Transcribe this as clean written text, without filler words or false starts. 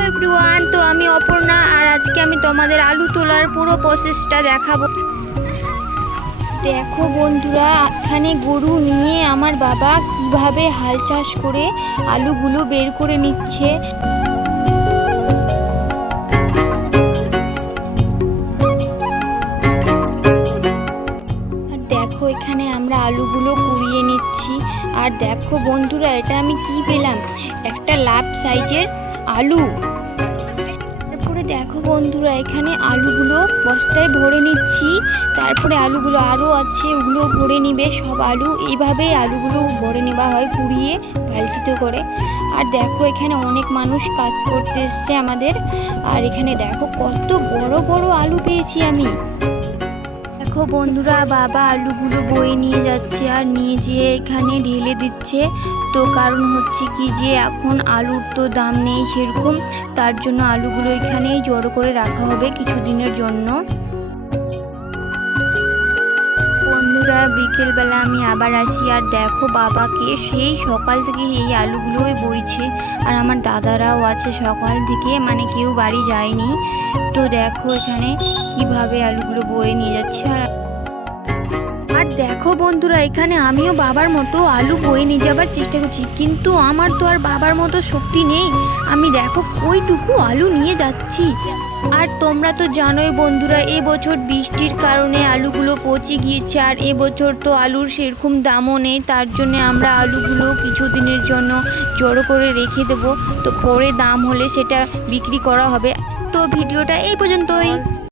Everyone, তো আমি অপর্ণা আর আজকে আমি তোমাদের আলু তোলার পুরো প্রসেসটা দেখাবো। দেখো বন্ধুরা, এখানে গরু নিয়ে আমার বাবা কিভাবে হাল চাষ করে আলুগুলো বের করে নিচ্ছে। দেখো এখানে আমরা আলুগুলো কুড়িয়ে নিচ্ছি। আর দেখো বন্ধুরা, এটা আমি কি পেলাম, একটা লাভ সাইজের আলু। তারপরে দেখো বন্ধুরা, এখানে আলুগুলো বস্তায় ভরে নিচ্ছি। তারপরে আলুগুলো আরও আছে, ওগুলো ভরে নিবে। সব আলু এইভাবেই আলুগুলো ভরে নেওয়া হয় কুড়িয়ে বালতিতে করে। আর দেখো এখানে অনেক মানুষ কাজ করতে এসছে আমাদের। আর এখানে দেখো কত বড় বড় আলু পেয়েছি আমি। দেখো বন্ধুরা, বাবা আলুগুলো বয়ে নিয়ে যাচ্ছে আর নিয়ে যেয়ে এখানে ঢেলে দিচ্ছে। তো কারণ হচ্ছে কি যে এখন আলুর তো দাম নেই সেরকম, তার জন্য আলুগুলো এখানেই জড়ো করে রাখা হবে কিছুদিনের জন্য। বন্ধুরা, বিকেলবেলা আমি আবার আসি আর দেখো বাবাকে সেই সকাল থেকে এই আলুগুলোই বইছে। আর আমার দাদারাও আছে সকাল থেকে, মানে কেউ বাড়ি যায়নি। তো দেখো এখানে কিভাবে আলুগুলো বয়ে নিয়ে যাচ্ছে। আর দেখো বন্ধুরা, এখানে আমিও বাবার মতো আলু বয়ে নিয়ে যাবার চেষ্টা করছি, কিন্তু আমার তো আর বাবার মতো শক্তি নেই। আমি দেখো কইটুকু আলু নিয়ে যাচ্ছি। আর তোমরা তো জানোই বন্ধুরা, এবছর বৃষ্টির কারণে আলুগুলো পচে গিয়েছে। আর এবছর তো আলুর সেরকম দামও নেই, তার জন্য আমরা আলুগুলো কিছুদিনের জন্য জড়ো করে রেখে দেবো। তো পরে দাম হলে সেটা বিক্রি করা হবে। তো ভিডিওটা এই পর্যন্তই।